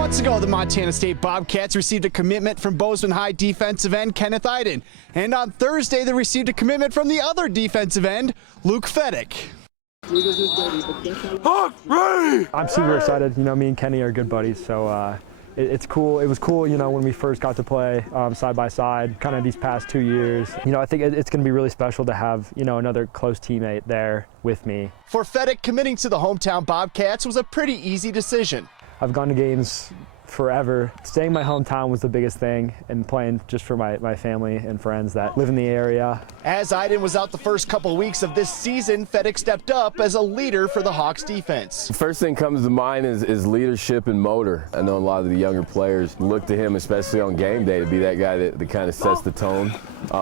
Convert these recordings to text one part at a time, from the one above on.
months ago, the Montana State Bobcats received a commitment from Bozeman High defensive end Kenneth Iden. And on Thursday, they received a commitment from the other defensive end, Luke Fedyk. I'm super excited. You know, me and Kenny are good buddies, so it's cool. It was cool, you know, when we first got to play side by side, kind of these past 2 years. You know, I think it's going to be really special to have, you know, another close teammate there with me. For Fedyk, committing to the hometown Bobcats was a pretty easy decision. I've gone to games forever. Staying in my hometown was the biggest thing, and playing just for my family and friends that live in the area. As Iden was out the first couple weeks of this season, Fedyk stepped up as a leader for the Hawks defense. The first thing comes to mind is leadership and motor. I know a lot of the younger players look to him, especially on game day, to be that guy that kind of sets the tone.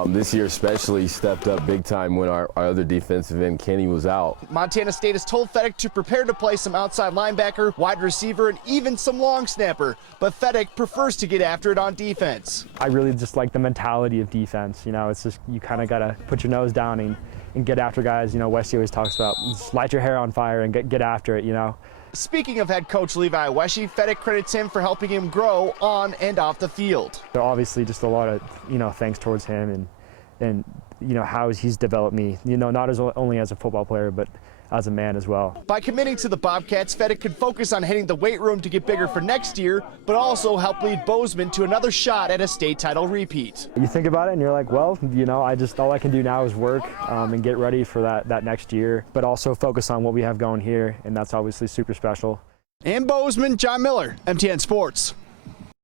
This year especially, he stepped up big time when our other defensive end, Kenny, was out. Montana State has told Fedyk to prepare to play some outside linebacker, wide receiver, and even some long snapper. But Fedyk prefers to get after it on defense. I really just like the mentality of defense. You know, it's just, you kind of got to put your nose down and get after guys. You know, Westy always talks about just light your hair on fire and get after it, you know. Speaking of head coach Levi Westy, Fedyk credits him for helping him grow on and off the field. So obviously just a lot of, you know, thanks towards him and you know, how he's developed me, you know, not as only as a football player, but as a man as well. By committing to the Bobcats, Fedyk could focus on hitting the weight room to get bigger for next year, but also help lead Bozeman to another shot at a state title repeat. You think about it and you're like, well, you know, all I can do now is work and get ready for that next year, but also focus on what we have going here, and that's obviously super special. In Bozeman, John Miller, MTN Sports.